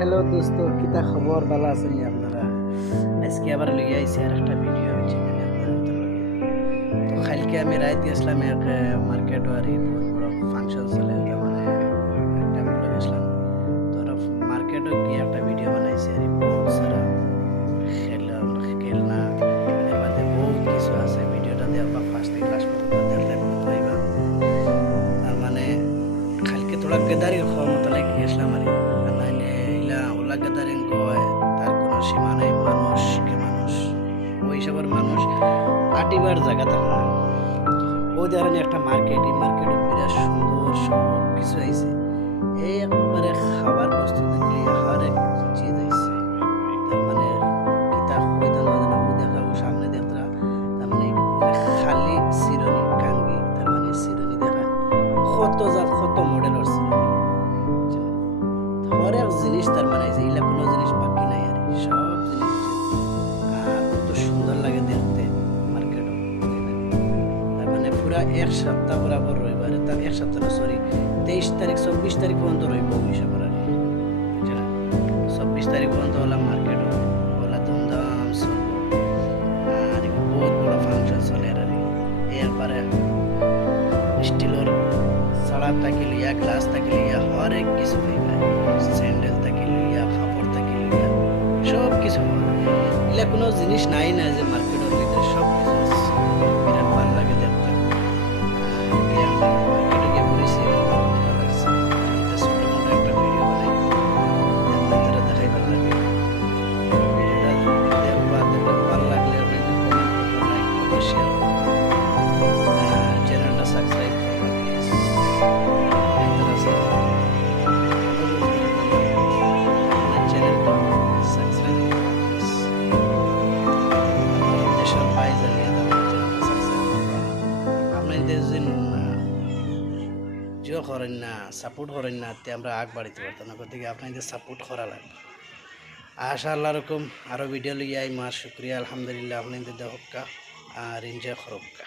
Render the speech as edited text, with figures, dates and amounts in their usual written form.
Hello দোস্ত, কিতা খবর? ভালো আছেন আপনারা? আজকে আবার লইয়া আইছি আর একটা ভিডিও চ্যানেলে আপনাদের লগে। তো কালকে আমি রাত গেছিলাম এক মার্কেট আর বহুত বড় ফাংশন চলে, মানে টেম্পলে গেছিলাম। তো মার্কেটে গিয়ে একটা ভিডিও বানাইছি আর বহুত সারা খেলনা এর মধ্যে বহুত কিছু আছে। ভিডিওটা দেখবা ফার্স্ট থেকে লাস্ট পর্যন্ত দেখলে বহুত হইবা। তার মানে কালকে থোড়া গেদারি খাওয়ার মতো লাগে গেছিলাম আর নাইলে ইলা ওলা গেদারিং হয়, তার কোনো সীমা নাই। মানুষকে মানুষ, ওই হিসাবের মানুষ আটিবার জায়গা থাকে না। ওই ধরনের একটা মার্কেট, এই মার্কেটে বিরাট সুন্দর সব কিছু আইছে। এই একবারে খাবার বস্তু দেখলে হর এক চিজ আইছে। তার মানে কিতা হইতো না জানা, ও দেখা ও সামনে দেখরা, তার মানে খালি সিরনি কাঙ্গি, তার মানে সিরনি দেখা কত জাত কত মডেলের সিরনি, হর এক জিনিস তার মানে যে ইলা কোনো জিনিস বাকি নাই আর সব জিনিস। আর কত সুন্দর লাগে দেখতে মার্কেটও। তার মানে পুরা এক সপ্তাহ বরাবর রবিবারে, তার এক সপ্তাহ সরি 23 তারিখ 24 তারিখ পর্যন্ত রইব হিসাবে আর 24 তারিখ পর্যন্ত হলা মার্কেটও হলা ধুমধাম চলবো। আর বহুত বড় ফাংশন চলে আর এরপরে স্টিলের সাড়া থাকি লইয়া, গ্লাস থাকি লইয়া হর এক কিছু পাইবা। স্যান্ডেল থাকি লইয়া, কাপড় থাকি লইয়া সব কিছু। এগুলা কোনো জিনিস নাই না যে মার্কেটের ভিতরে সব কিছু আছে। বিরাট ভালো লাগে দেখতে। মার্কেটে গিয়ে ঘুরেছি, ভালো লাগছে। ছোট মোটো একটা ভিডিও বানাই, আপনারা দেখাই ভালো লাগে। ভিডিওটা দেখবা, দেখলে ভালো লাগলে আপনাদের কমেন্ট করবা, লাইক করবা, শেয়ার করবা, চ্যানেলটা সাবস্ক্রাইব করবা প্লিজ। চ্যানেলটা সাবস্ক্রাইব করবা প্লিজ। দেশের বাইরে জানিয়ে দেওয়া চ্যানেলটা সাবস্ক্রাইব করবা। আপনাদের যে জিও করেন না, সাপোর্ট করেন না, তে আমরা আগ বাড়িতে পারতাম না। গতিকে আপনাদের সাপোর্ট করা লাগবে। আশা আল্লাহ রকম আরও ভিডিও লইয়া আই মার শুক্রিয়া, আলহামদুলিল্লাহ। আপনাদের দেহকা আর এনজয় করুকা।